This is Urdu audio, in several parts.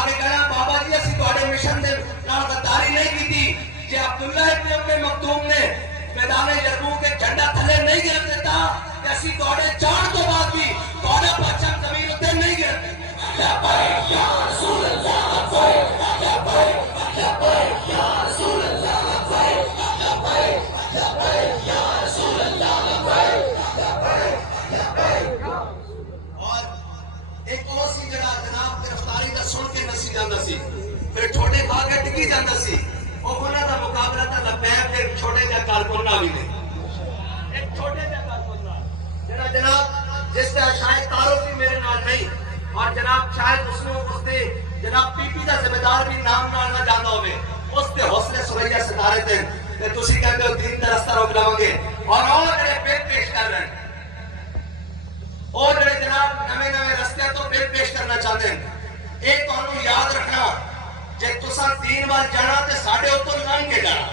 آگے کہنا بابا جی اسی تواڈے مشن دے نال غداری نہیں کیتی جے عبداللہ ابن ام مکتوم نے میدان یرموک کے جھنڈا تھلے نہیں گرن دیتا کہ اسی تواڈے جان تو بعد بھی تواڈا پرچم زمین تے نہیں گرن دیتا یا رسول اللہ یا رسول اللہ یا رسول اللہ اور ایک اور سی جڑا جناب گرفتاری دا سن کے نسی جاندا سی پھر چھوٹے کھا کے ٹکی جاندا سی وہ انہاں دا مقابلہ تھا لبیب کے چھوٹے جا کارکن نال بھی نہیں ایک چھوٹے جا کارکن نال جڑا جناب جس کا شاید تعارف بھی میرے نال نہیں اور جناب شاید اس نے اس دے جناب پی پی دا ذمہ دار بھی نام نال نہ جاندا ہوے اس دے حوصلے سوریا ستارے تے تے تسی کہندے ہو دین دا رستہ روک لواں گے اور وہ جڑے پیش کر رہے ہیں اور جڑے جناب نویں نویں رستے تو پیش کرنا چاہتے ہیں ایک تانوں یاد رکھنا جے تساں دین وال جانا تے ساڈے اوتوں لنگ کے جانا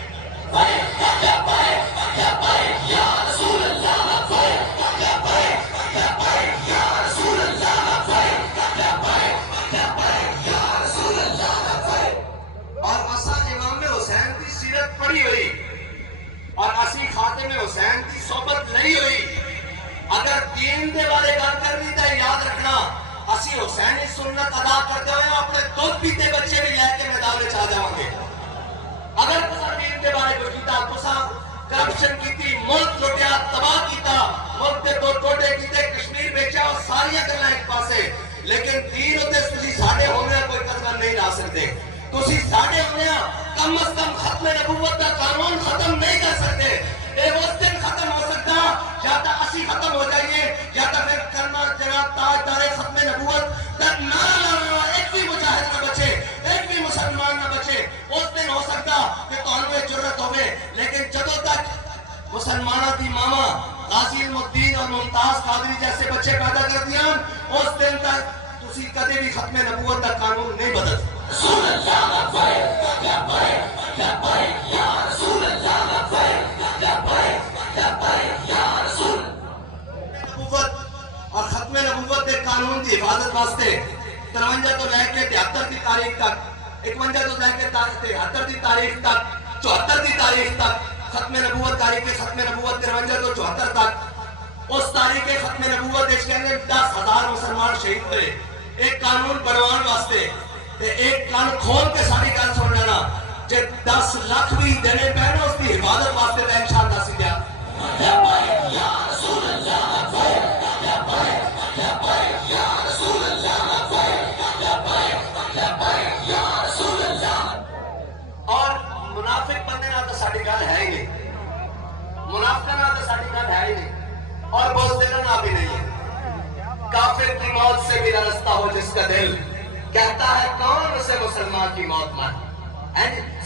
یا رسول اللہ یا رسول اللہ اور اساں امام حسین کی سیرت پڑھی ہوئی اور اسی خاتم حسین کی صحبت لئی ہوئی اگر دین دے بارے گل کرنی تے یاد رکھنا اسی حسینی سنت ادا کرتے ہوئے اپنے دودھ پیتے بچے بھی لے کے میدان میں آ جاؤں گے اگر تساں دین دے بارے کوئی کیتا تساں کرپشن کیتی ملک لٹیا تباہ کیتا ملک دے دو ٹوٹے کیتے کشمیر بیچا اور ساری گلاں ایک پاسے لیکن دین اتے تسی ساڈے ہونے کوئی قدم نہیں لا سکتے تسی ساڈے ہونے کم از کم ختم نبوت کا قانون ختم نہیں کر سکتے اے اس دن ختم ہو سکتا یا تو اسی ختم ہو جائیے یا تو پھر کلمہ جناب تاجدار ختم نبوت تک نعرہ لانا ایک بھی مجاہد نہ بچے ایک بھی مسلمان نہ بچے اس دن ہو سکتا کہ تانوں جرت ہوے لیکن جدوں تک مسلمانوں دی ماما غازی المدین اور ممتاز قادری جیسے بچے پیدا کر دیاں اس دن تک تسی کدی بھی ختم نبوت کا قانون نہیں بدل رسول اللہ یا رسول اللہ یا رسول نبوت اور ختم نبوت کے قانون کی حفاظت واسطے 53 تو لے کے 73 کی تاریخ تک 51 تو لے کے 73 کی تاریخ تک 74 کی تاریخ تک ختم نبوت تاریخ ختم نبوت 53 تو 74 تک اس تاریخ ختم نبوت اس کے اندر 10,000 مسلمان شہید ہوئے ایک قانون بنوان واسطے ایک کان کھول کے ساری گل سن لینا جے 10 لاکھ بھی دینے پہنے اس کی حفاظت واسطے تو انشاءاللہ سی گیا یا رسول اللہ یا رسول اللہ یا رسول اللہ اور منافق بندے نہ تو ساری گل ہے ہی نہیں منافق نہ تو ساری گل ہے ہی نہیں اور بہت دینا نہ بھی نہیں ہے کافر کی موت سے بھی رستہ ہو جس کا دل کہتا ہے کون اسے مسلمان کی موت مان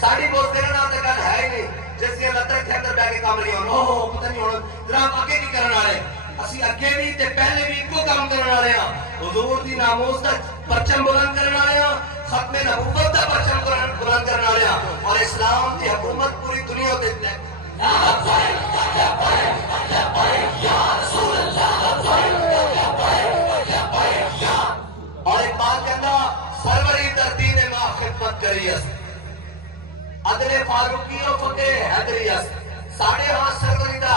ساری بہت دینا نہ تو گل ہے ہی نہیں جس دیا لطر کے اندر بیٹھ کے کام نہیں ہونا پتہ نہیں ہونا جناب آگے کی کرنا ہے اسی اگے بھی تے پہلے بھی کو کام کرنا رہے ہیں حضور دی ناموز دا پرچم بلند کرنا رہے ہیں ختم نبوت دا پرچم بلند کرنا رہے ہیں اور اسلام کی حکومت پوری دنیا تے ہے اور ایک بات کہنا سروری تردین ماں خدمت کریس عدل فاروقی و فقہ حیدریس ساڑھے ہاں سروری دا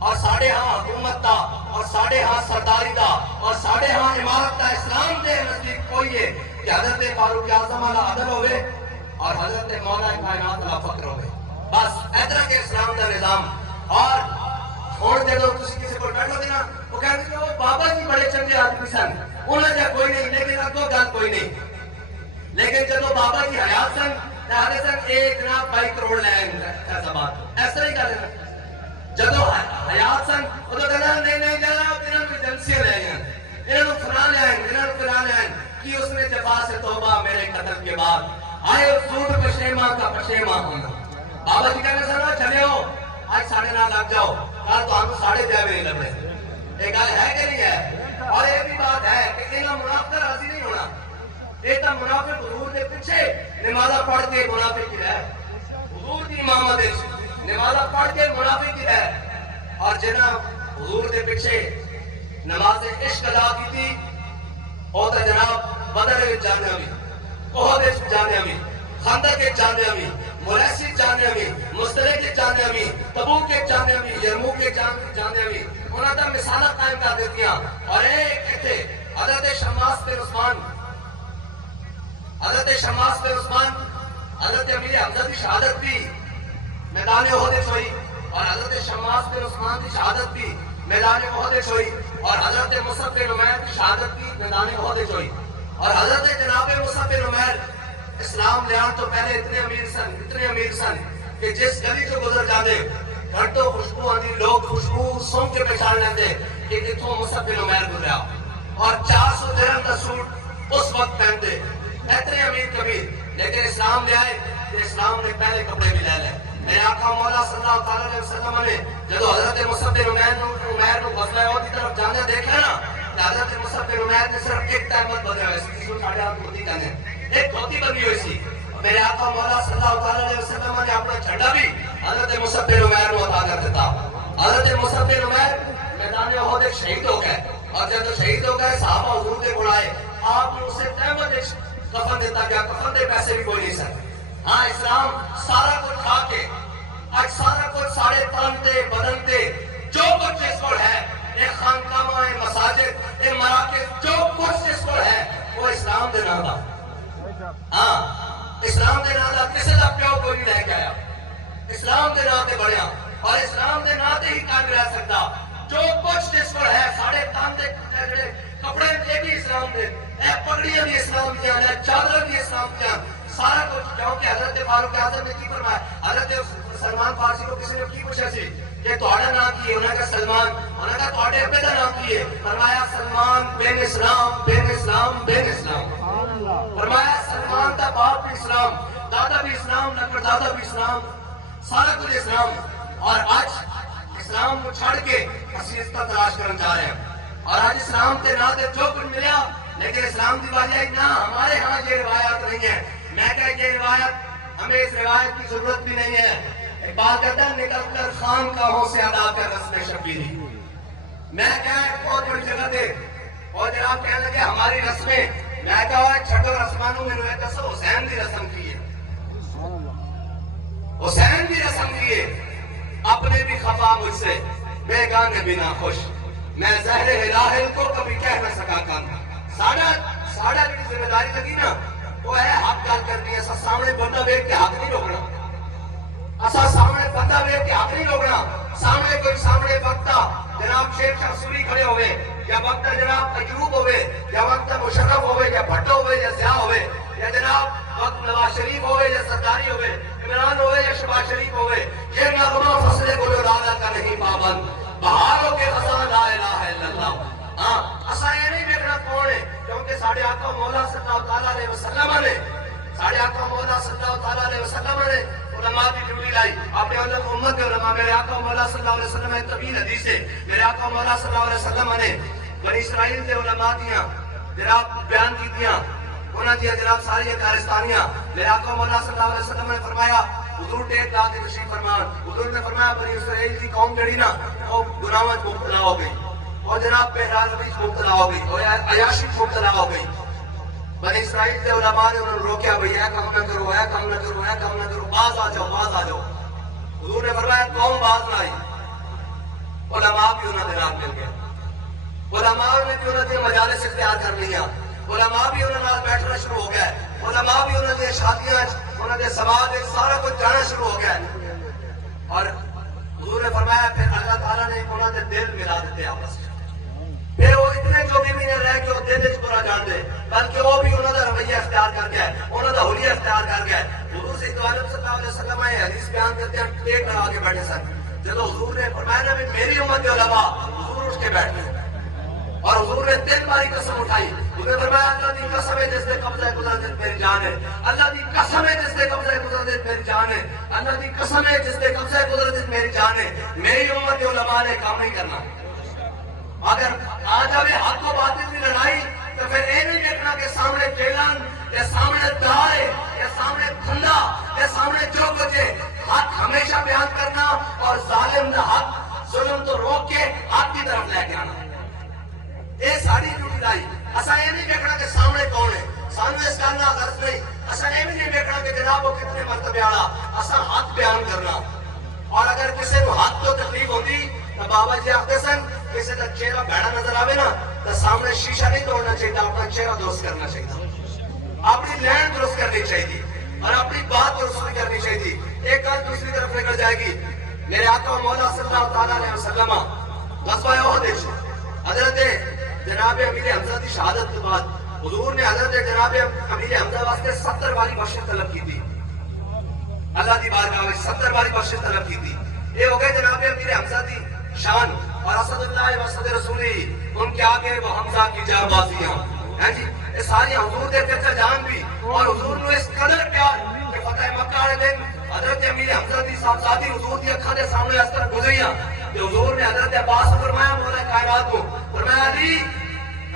اور ساڑھے ہاں حکومت دا اور ساڑھے ہاں سرداری دا اور ساڑھے ہاں امارت دا اسلام دے نزدیک کوئی ہے کہ حضرت فاروق اعظم والا عدل ہوئے اور حضرت مولا کائنات والا فقر ہوئے بس ادھر کے اسلام دا نظام اور اور دے دو کسی کسی کو بیٹھو دینا وہ کہتے ہیں وہ بابا جی بڑے چنگے آدمی سن انہیں جا کوئی نہیں لیکن اگوں گل کوئی نہیں لیکن جب بابا جی حیات سن آدھے سن ایک جناب 22 کروڑ لے آئے ایسا بات ایسا ہی کر لینا جب حیات سن وہ تو کہنا نہیں جناب انہوں کو ایجنسیاں لے آئیں انہوں کو فلاں لے آئیں انہوں کو فلاں لے آئیں کہ اس نے جفا سے توبہ میرے قتل کے بعد آئے سود پشیمہ کا پشیمہ ہونا بابا جی کہنے سنا چلے ہو آج 9:30 لگ جاؤ کل تو ہم 9:30 نہیں لگ رہے ایک گل ہے کہ نہیں ہے اور یہ بھی بات ہے کہ انہاں منافق راضی نہیں ہونا یہ تو منافق حضور کے پیچھے نمازہ پڑھ کے منافق کی رہے حضور کی امامت نمازہ پڑھ کے منافق کی رہے اور جنہ حضور کے پیچھے نماز عشق ادا کی تھی اور تو جناب بدر جانے بھی احد جانے بھی، خندق کے جانے بھی، مریسی جانے بھی، مستلق کے جانے بھی، تبوک کے جانے بھی، یرموک کے جانے بھی انہوں نے مثالہ قائم کر دیتی ہیں. اور ایک کہتے حضرت شماس بن عثمان، حضرت شماس بن عثمان حضرت امیر حمزہ کی شہادت بھی میدان احد ہوئی، اور حضرت شماس بن عثمان کی شہادت بھی میدان احد ہوئی، اور حضرت مصعب بن عمیر کی شہادت بھی میدان احد ہوئی. اور حضرت جناب مصعب بن عمیر اسلام لے آن تو پہلے اتنے امیر سن کہ جس گلی کو گزر جاندے گھر تو خوشبو آندی، لوگ خوشبو سونگ کے پہچان لیندے کہ کتوں مصعب بن عمیر گزریا، اور 400 درہم کا سوٹ اس وقت پہنتے اتنے امیر کبیر. لیکن اسلام لے آئے تو اسلام نے پہلے کپڑے بھی لے لے. میرے آقا مولا صلی اللہ علیہ وسلم نے جدو حضرت مصعب بن عمیر کو غزوہ احد کی طرف جانے دیکھا نا، تو حضرت مصعب بن عمیر نے صرف ایک تہمت بدلا ہوئی سی، جس کو ساڑھے آپ دھوتی کہنے، ایک دھوتی بندی ہوئی سی. میرے آقا مولا صلی اللہ علیہ وسلم نے اپنا جھنڈا بھی حضرت مصعب بن عمیر کو عطا کر دیتا. حضرت مصعب بن عمیر میدان احد ایک شہید ہو گئے، اور جب شہید ہو گئے صحابہ حضور کے بڑھائے، آپ نے اسے تہمت ایک کفن دیتا گیا، کفن دے پیسے بھی کوئی نہیں سر. ہاں اسلام سارا کچھ کھا کے آج سارا کچھ ساڑے تن تے بدن تے جو کچھ جس کو ہے، ایک خانقاہ، ایک مساجد، ایک مراکز، جو کچھ جس کو ہے وہ اسلام دے نام دا. ہاں اسلام دے نام دا کسی دا پیو کوئی نہیں لے کے آیا، اسلام دے نام تے بڑھیا، اور اسلام دے نام تے ہی قائم رہ سکتا. جو کچھ جس کو ہے ساڑے تن دے کپڑے یہ بھی اسلام دے، اے پگڑیاں بھی اسلام دیا، اے چادر بھی اسلام دیا، سارا کچھ. کیونکہ حضرت فاروق اعظم نے کی فرمایا، حضرت سلمان فارسی کو کسی نے کی پوچھا سی کہ تہاڈا نام کی ہے؟ انہوں نے کہا سلمان. انہوں نے کہا تہاڈے ابے دا نام کی ہے؟ فرمایا سلمان بن اسلام بن اسلام بن اسلام. فرمایا سلمان دا باپ بھی اسلام، دادا بھی اسلام، نکر دادا بھی اسلام، سارا کچھ اسلام. اور آج اسلام کو چھڑ کے اسی اس کا تلاش کرنے جا رہے ہیں، اور آج اسلام کے نام تے جو کچھ ملیا، لیکن اسلام کی وجہ نہ ہمارے ہاں یہ روایات نہیں ہے. میں کہا یہ روایت ہمیں اس روایت کی ضرورت بھی نہیں ہے. اقبال کہتا ہے نکل کر خانقاہوں سے ادا کر رسم شبیری. میں کہا بہت بڑی جگہ دے، اور جناب کہنے لگے ہماری رسمیں. میں کہا چھٹو رسمانوں میں روایت دسو حسین کی رسم کی ہے، حسین کی رسم کی ہے. اپنے بھی خفا مجھ سے بیگانے بھی نہ خوش، میں زہر ہلاہل کو کبھی کہہ نہ سکا کان. ساڑھا کی ذمہ داری لگی نا وہ ہے حق گل کرنی ہے. اسا سامنے بندہ بیٹھ کے حق نہیں روکنا، اسا سامنے بندہ بیٹھ کے حق نہیں روکنا. سامنے کوئی سامنے وقتا جناب شیر شاہ سوری کھڑے ہوئے، یا وقتا جناب ایوب ہوئے، یا وقتا مشرف ہوئے، یا بھٹو ہوئے، یا ضیاء ہوئے، یا جناب وقت نواز شریف ہوئے، یا سرداری ہوئے، عمران ہوئے، یا شہباز شریف ہوئے. یہ نغمہ فصل گل و لالا کا نہیں پابند، بہاروں کے خزاں لا الہ الا اللہ. ہاں اسا یہ نہیں دیکھنا کون ہے، کیونکہ ساڑھے آقا مولا صلی اللہ علیہ وسلم نے، ساڑھے آقا مولا صلی اللہ علیہ وسلم نے علماء کی ڈیوٹی لائی. اپنے امت کے علماء، میرے آقا مولا صلی اللہ علیہ وسلم ایک طویل حدیث ہے، میرے آقا مولا صلی اللہ علیہ وسلم نے بنی اسرائیل کے علماء دیاں جناب بیان کی دیاں، انہاں دیاں جناب ساری کارستانیاں. میرے آقا مولا صلی اللہ علیہ وسلم نے فرمایا، حضور ٹیک لا کے تشریف فرمان. حضور نے فرمایا بنی اسرائیل کی قوم جڑی نا وہ گناہوں میں مبتلا ہو گئی، اور جناب بہرحال میں مبتلا ہو گئی، اور عیاشی مبتلا ہو گئی. بنی اسرائیل کے علماء نے انہوں نے روکیا، بھئی اے کام نہ کرو، اے کام نہ کرو، اے کام نہ کرو، باز آ جاؤ، باز آ جاؤ. حضور نے فرمایا قوم باز نہ آئی. علماء بھی انہوں نے رات مل گئے، علماء نے بھی انہوں نے مجالس اختیار کر لیا، علماء بھی انہوں نے بیٹھنا شروع ہو گیا، علماء بھی انہوں نے شادیاں، انہوں نے سماج سارا کچھ جانا شروع ہو گیا. اور حضور نے فرمایا پھر اللہ تعالیٰ نے انہوں نے دل ملا دیتے آپس میں. پھر وہ اتنے جو بھی مہینے رہ کے وہ دل اس برا جان دے، بلکہ وہ بھی انہوں نے رویہ اختیار کر گئے، انہوں نے حلیہ اختیار کر گئے. حضور صلی اللہ علیہ وسلم حدیث بیان کرتے ہیں ٹیک لگا کے بیٹھے سن. جب حضور نے فرمایا نا میری امت کے علماء، حضور اٹھ کے بیٹھ گئے، اور حضور نے 3 باری قسم اٹھائی. حضور نے فرمایا اللہ دی قسم ہے جس نے قبضہ قدرت میری جان ہے، اللہ دی قسم ہے جس نے قبضہ قدرت میری جان ہے، اللہ دی قسم ہے جس نے قبضہ قدرت میری جان ہے. میری امت کے علماء نے کام نہیں کرنا. اگر آ جائے حق و باطل کی لڑائی تو پھر یہ نہیں دیکھنا کہ سامنے چیلان یا سامنے دہائے یا سامنے دھندا یا سامنے جو کچھ ہے. حق ہمیشہ بیان کرنا اور ظالم نہ حق ظلم تو روک کے حق کی طرف لے کے آنا. یہ ساری ڈیوٹی لائی. ایسا یہ نہیں دیکھنا کہ سامنے کون ہے، سانو اس گل نال غرض نہیں، اساں یہ بھی نہیں دیکھنا کہ جناب وہ کتنے مرتبے والا، اساں حق بیان کرنا۔ اور اگر کسی کو حق تو تکلیف ہوتی تو بابا جی آخر سن کسی کا چہرہ بھڑا نظر آئے نا تو سامنے شیشہ نہیں توڑنا چاہیے، اپنا چہرہ درست کرنا چاہیے، اپنی لین درست کرنی چاہیے اور اپنی بات درست نہیں کرنی چاہیے۔ ایک گل دوسری طرف نکل جائے گی۔ میرے آقا مولا صلی اللہ تعالیٰ علیہ وسلم غزوہ احد حضرت جناب امیر حمزہ کی شہادت کے بعد حضور نے حضرت جناب امیر حمزہ واسطے 70 باری بخشش طلب کی تھی، اللہ کی بارگاہ میں 70 باری بخشش طلب کی تھی۔ یہ ہو گئے جناب امیر حمزہ کی شان، اور اسد اللہ واسد رسولی ان کے آگے وہ حمزہ کی جاں بازیاں ہیں جی، یہ ساری حضور دے چچا جان بھی، اور حضور نے اس قدر پیار کہ فتح مکہ والے دن حضرت امیر حمزہ کی صاحبزادی حضور کی اکھاں دے سامنے اس طرح گزریاں کہ حضور نے حضرت عباس کو فرمایا مولا کائنات کو فرمایا علی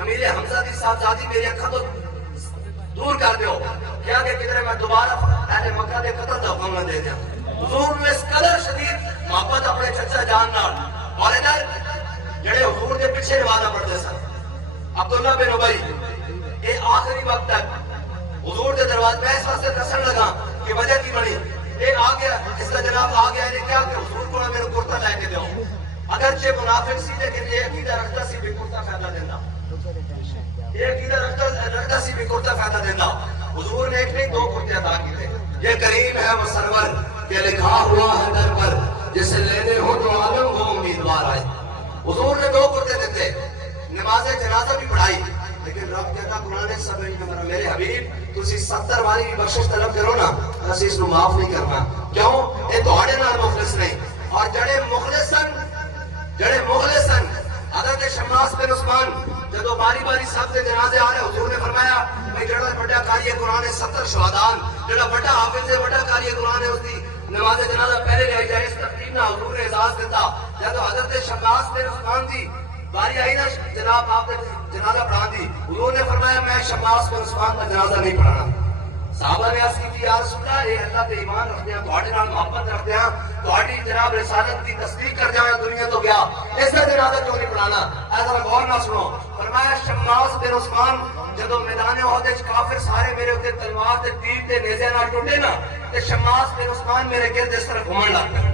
امیر حمزہ کی صاحبزادی میری اکھاں تو دور کر دیو، کیا کہ کدھر میں دوبارہ اہل مکہ دے قتل دا حکم نہ دے دیا۔ حضور نے اس قدر شدید محبت اپنے چچا جان نال، اور ادھر جڑے حضور دے پیچھے نمازاں پڑھتے سن عبداللہ بن ابی، یہ آخری وقت تک حضور دے دروازے پہ اس واسطے دسن لگا کہ وجہ کی بنی، یہ آ گیا اس کا جناب آ گیا نے کیا کہ حضور کو میرے کرتا لے کے دیو، اگرچہ منافق سی لیکن یہ عقیدہ رکھتا سی بھی کرتا فائدہ دینا، یہ عقیدہ رکھتا سی بھی کرتا فائدہ دینا۔ حضور نے ایک نہیں 2 کرتے عطا کیے، یہ کریم ہے وہ سرور کہ لکھا ہوا ہے در پر جسے لینے ہو تو عالم وہ امیدوار آئے۔ حضور نے 2 کرتے دیتے، نماز جنازہ بھی پڑھائی، لیکن رب کہتا قرآن سب میرے حبیب تسی 70 باری بھی بخشش طلب کرو نا اسی اس کو معاف نہیں کرنا، کیوں یہ تہاڈے نال مخلص نہیں۔ اور جڑے مخلصن حضرت شماس بن عثمان جدو باری باری سب کے جنازے آ رہے حضور نے فرمایا بھائی جڑا بڑا قاری قرآن ہے 70 شہدان جڑا بڑا حافظ ہے بڑا قاری قرآن ہے اس کی نماز جنازہ پہلے لے جائے، اس ترتیب نہ حضور نے اعزاز دیتا۔ جدو حضرت شماس بن عثمان دی باری آئی نا جناب آپ نے جنازہ پڑھا دی، حضور نے فرمایا میں شماس بن عثمان کا جنازہ نہیں پڑھانا۔ صحابہ نے عرض کی تھی یا رسول اللہ یہ اللہ پہ ایمان رکھتے ہیں، تہاڈے نال محبت رکھتے ہیں، تہاڈی جناب رسالت کی تصدیق کر جائیں دنیا تو گیا، اس کا جنازہ کیوں نہیں پڑھانا؟ ایسا غور نہ سنو۔ فرمایا شماس بن عثمان جدو میدان احد وچ کافر سارے میرے اوتے تلوار تے تیر تے نیزے نال ٹوٹے نا تے شماس بن عثمان میرے گرد اس طرح گھومن لگ پے،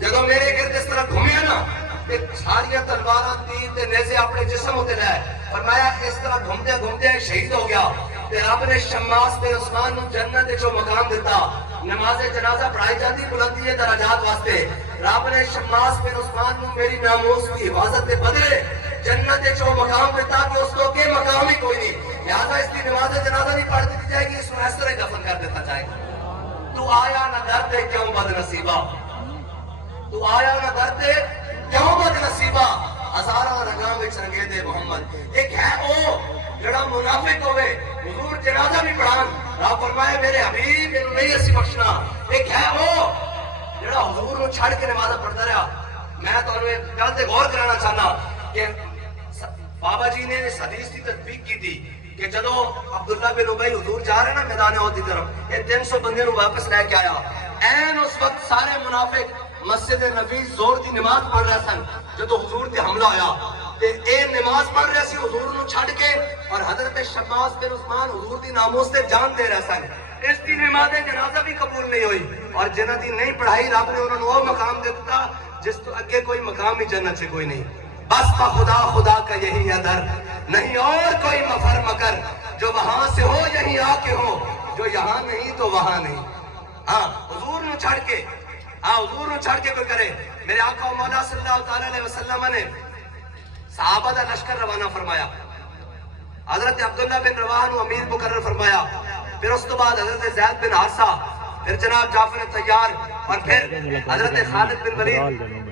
جدو میرے گرد اس طرح گھومیا نا تے ساری تلواراں تیر تے نیزے اپنے جسم ہوتے لے، فرمایا اس طرح گھومتے گھومتے شہید ہو گیا تے رب نے شماس بن عثمان نو جنت وچ مقام دیتا۔ نماز جنازہ پڑھائی جاتی بلندی درجات واسطے، رب نے شماس بن عثمان نو میری ناموس کی حفاظت دے بدلے جنت وچ مقام دیتا کہ اس کو کے مقام ہی کوئی نہیں، لہذا اس کی نماز جنازہ نہیں پڑھ دی جائے گی، اس کو اس طرح ہی دفن کر دیتا جائے گا۔ تو آیا نہ در دے کیوں بد نصیبہ، تو آیا نہ در دے کیوں بد نصیبہ، ہزاراں رنگاں وچ رنگے دے محمد۔ ایک ہے او جڑا منافق ہوئے حضور جنازہ بھی پڑھان، رب فرمائے میرے حبیب انہوں نہیں اسی بخشنا۔ ایک ہے وہ جڑا حضور کو چھڑ کے نمازہ پڑھتا رہا۔ میں تو انہوں ایک گل تے غور کرانا چاہنا کہ بابا جی نے اس حدیث کی تطبیق کی تھی کہ جدو عبداللہ بن ابی حضور جا رہے نا میدان احد کی طرف، یہ 300 بندے نو واپس لے کے آیا، این اس وقت سارے منافق مسجد نبی زور دی نماز پڑھ رہے سن جدو حضور تے حملہ آیا تے اے نماز پڑھ رہے سی حضور نو چھڑ کے، اور حضرت شماس بن عثمان حضور دی ناموس تے جان دے رہے سن، اس دی نماز جنازہ بھی قبول نہیں ہوئی، اور جنہ دی نہیں پڑھائی رب نے انہوں نے وہ مقام دیتا جس تو اگے کوئی مقام ہی جنت سے کوئی نہیں۔ بس کا خدا خدا کا یہی ہے در، نہیں اور کوئی مفر مکر، جو وہاں سے ہو یہیں آ کے ہو، جو یہاں نہیں تو وہاں نہیں۔ ہاں حضور نو چھڑ کے، ہاں حضور نو چھڑ کے کوئی کرے۔ میرے آقا مولا صلی اللہ تعالیٰ علیہ وسلم نے صحابہ دا لشکر روانہ فرمایا، حضرت عبداللہ بن رواحہ نو امیر مقرر فرمایا، پھر اس تو بعد حضرت زید بن حارثہ، پھر جناب جعفر طیار، اور پھر حضرت خالد بن ولید۔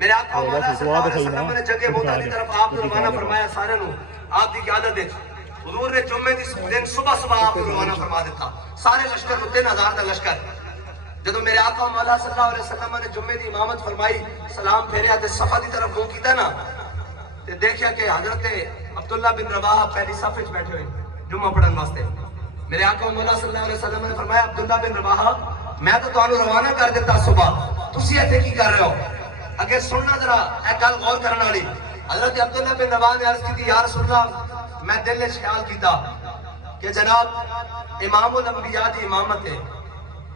میرے آقا مولا صلی اللہ علیہ وسلم نے جگہ موتا کی طرف آپ کو روانہ فرمایا، سارے نو آپ کی قیادت دے حضور نے جمعے دی دن صبح صبح آپ کو روانہ فرما دیتا، سارے لشکر 3000 دا لشکر۔ جدو میرے آقا مولا صلی اللہ علیہ وسلم نے جمعے دی امامت فرمائی، سلام پھیریا تے صفا دی طرف منہ کیتا نا تے دیکھیا کہ حضرت عبداللہ بن رواحہ پہلی صف وچ بیٹھے ہوئے جمعہ پڑھن واسطے۔ میرے آقا مولا صلی اللہ علیہ وسلم نے فرمایا عبداللہ بن رواحہ میں تو تانوں روانہ کر دیتا صبح، تسی ایتھے کی کر رہے ہو؟ اگر سننا ذرا ایک گل غور کرنے والی، حضرت عبداللہ بن رواحہ نے عرض کی تھی یا رسول اللہ میں دل وچ خیال کیتا کہ جناب امام الانبیاء دی امامت ہے،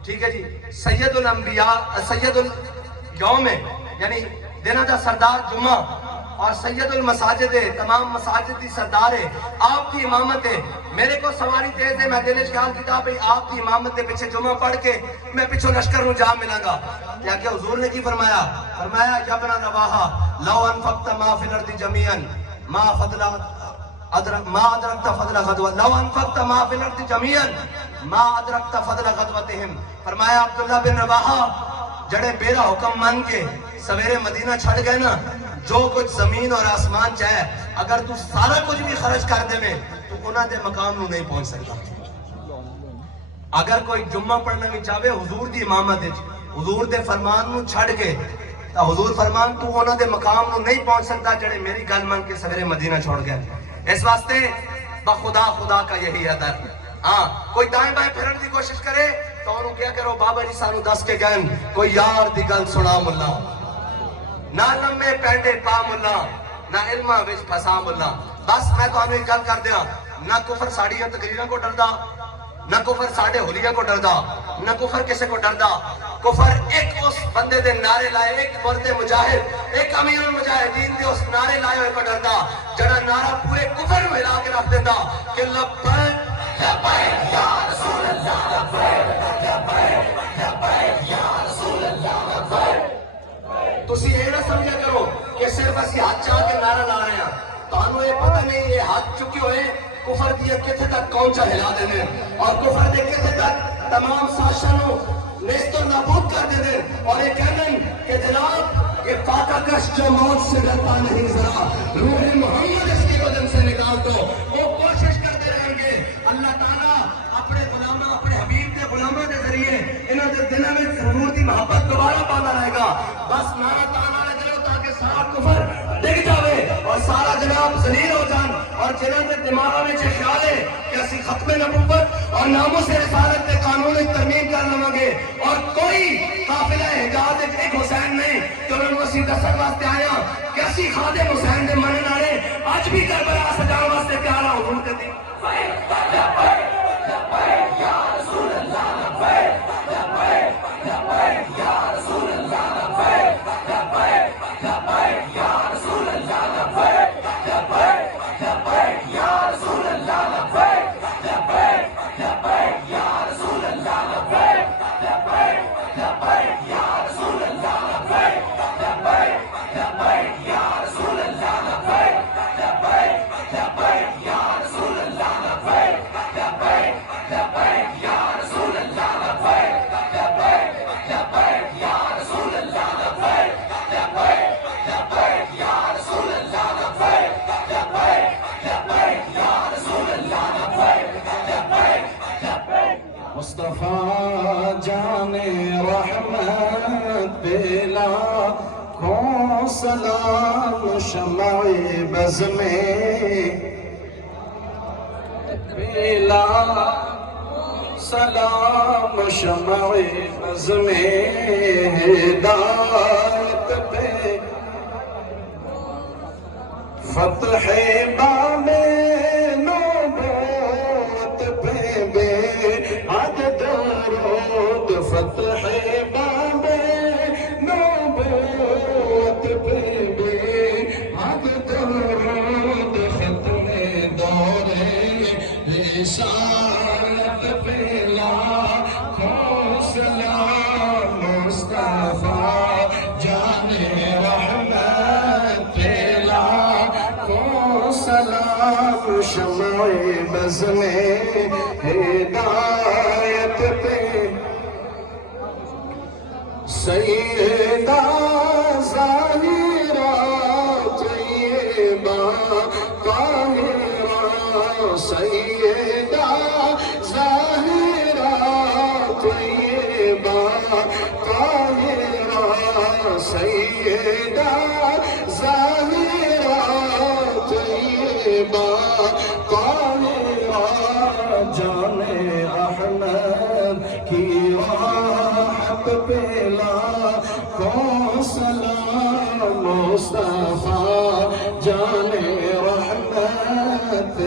ٹھیک ہے جی، سید الانبیاء سید اليوم ہے، یعنی دنہ دا سردار جمعہ اور سید المساجد ہے، تمام مساجد دی سردار ہے، آپ کی امامت ہے۔ میرے کو سواری تیز ہے، میں دلش خیال کیتا بھئی آپ کی امامت دے پیچھے جمعہ پڑھ کے میں پیچھوں لشکر ہوں جا ملاں گا۔ کیا کہ حضور نے کی فرمایا؟ فرمایا یا ابن رواحہ لو انفقت ما فی الارض جمیعا ما ادرکت فضل غدوہ، لو انفقت ما فی الارض جمیعا ما ادرکت فضل غدوتہم۔ فرمایا عبداللہ بن رواحہ جڑے میرا حکم مان کے سویرے مدینہ چھڑ گئے نا، جو کچھ زمین اور آسمان چاہے اگر تو سارا کچھ بھی خرچ کر دے میں تو انہاں دے مقام نو نہیں پہنچ سکتا۔ اگر کوئی جمعہ پڑھنا بھی چاہے حضور دی امامت ہے، حضور دے فرمان نو چھڑ کے تو حضور فرمان تو انہاں دے مقام نو نہیں پہنچ سکتا جڑے میری گل مان کے سویرے مدینہ چھوڑ گئے۔ اس واسطے بخدا خدا کا یہی ادر، ہاں کوئی دائیں بائیں پھرن دی کوشش کرے تو انہوں کیا کرو بابا جی سانو دس کے گئن کوئی یار دی گل سنا ملا، نہ لمے پینڈے پا ملا، نہ علمہ وچ پھسا ملا۔ بس میں تو انہوں ایک گل کر دیا، نہ کفر ساڑیاں تقریروں کو ڈردا، نہ کفر ساڑے حلیہ کو ڈردا، نہ کفر کسے کو ڈردا۔ کفر ایک اس بندے دے نعرے لائے، ایک مرد مجاہد، ایک امیر المجاہدین دے اس نعرے لائے ہوئے کو ڈردا جڑا نعرہ پورے کفر میں ہلا کے رکھ دیتا کہ لبیک لبیک یا رسول اللہ، لبیک لبیک لبیک یا رسول اللہ، لبیک۔ تسی یہ نہ سمجھا کرو کہ صرف اسی ہاتھ چاہ کے نعرہ لا رہے ہیں، تو انہوں یہ پتہ نہیں یہ ہاتھ چکے ہوئے کفر دیا کتھے تک کون چاہ ہلا دینے اور کفر دے کتھے تک تمام ساشنوں نیست و نابود کر دینے اور یہ کہنے کہ جناب یہ فاقہ کش جو موت سے ڈرتا نہیں ذرا روح محمد اس کی بدن سے نکال دو، وہ کوشش کرتے رہیں گے۔ اللہ تعالیٰ اپنے غلامہ اپنے حبیب دے غلامہ دے ذریعے انہوں دے دلوں میں حضور دی محبت دوبارہ پانا رہے گا۔ بس نعرہ تعالیٰ نے دلو تاکہ سارا کفر ڈگ جاوے اور سارا جناب ذلیل ہو جان، اور جنہوں کے دماغوں میں خیال ہے کہ اسی ختم نبوت اور ناموس رسالت کے قانون ترمیم کر لوں گے اور کوئی قافلہ حجاز ایک حسین نہیں تو انہوں نے اسی دسن واسطے آیا کہ اسی خادم حسین دے منن والے آج بھی کربلا سجاؤ واسطے پیارا حضور دے دی یا رسول اللہ، لبیک لبیک لبیک یا رسول اللہ، لبیک لبیک لبیک یا رسول اللہ، لبیک لبیک لبیک یا رسول اللہ، لبیک لبیک لبیک یا رسول اللہ، لبیک لبیک لبیک یا رسول اللہ، لبیک لبیک لبیک یا رسول اللہ، لبیک لبیک لبیک یا رسول اللہ، لبیک لبیک لبیک یا رسول اللہ، لبیک لبیک لبیک یا رسول اللہ، لبیک لبیک لبیک یا رسول اللہ، لبیک لبیک لبیک یا رسول اللہ، لبیک لبیک لبیک۔ مصطفیٰ جان رحمت بلا کو سلام شمع بز میں بلا سلام شمع بز میں ہدایت پہ فتح باب نبوت پہ بے حد درود، فتح باب نبوت پہ بے حد درود، ختم دور رسالت پہ لاکھوں سلام، مصطفیٰ جان رحمت پہ لاکھوں سلام، شمع بز میں ہدایت پہ سیدہ ظاہرہ طیبہ طاہرہ، سیدہ ظاہرہ طیبہ طاہرہ، سیدہ ظاہرہ طیبہ طاہرہ، جان احمد کی راحت پہ لاکھوں سلام، مصطفیٰ جان رحمت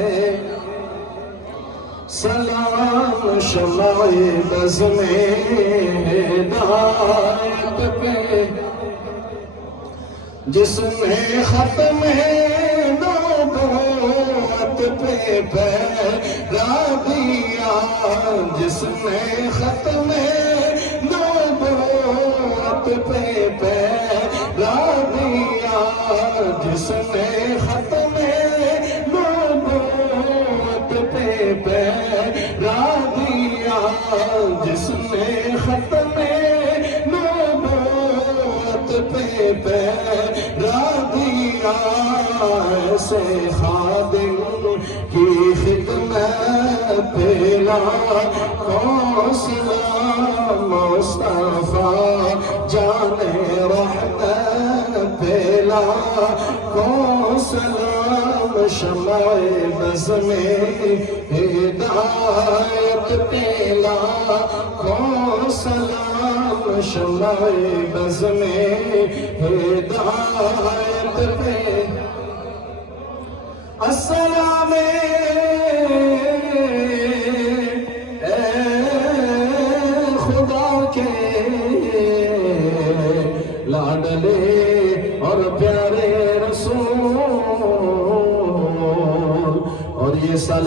سلام شمع بز میں ہدایت پہ جس نے ختم نبوت پہ پیرا دیا، جس نے ختم نبوت پہ پیرا دیا، جس نے ختم نبوت پہ پیرا دیا، جس نے ختم نبوت پہ پیرا دیا، ایسے خادم کی خدمت پہ لاکھوں سلام، مصطفیٰ جان رحمت پہ لاکھوں سلام، شمع بز میں ہدایت پہ لاکھوں سلام، شمع بز میں ہدایت پہ السلام اے خدا کے لاڈلے اور پیارے رسول، اور یہ سلام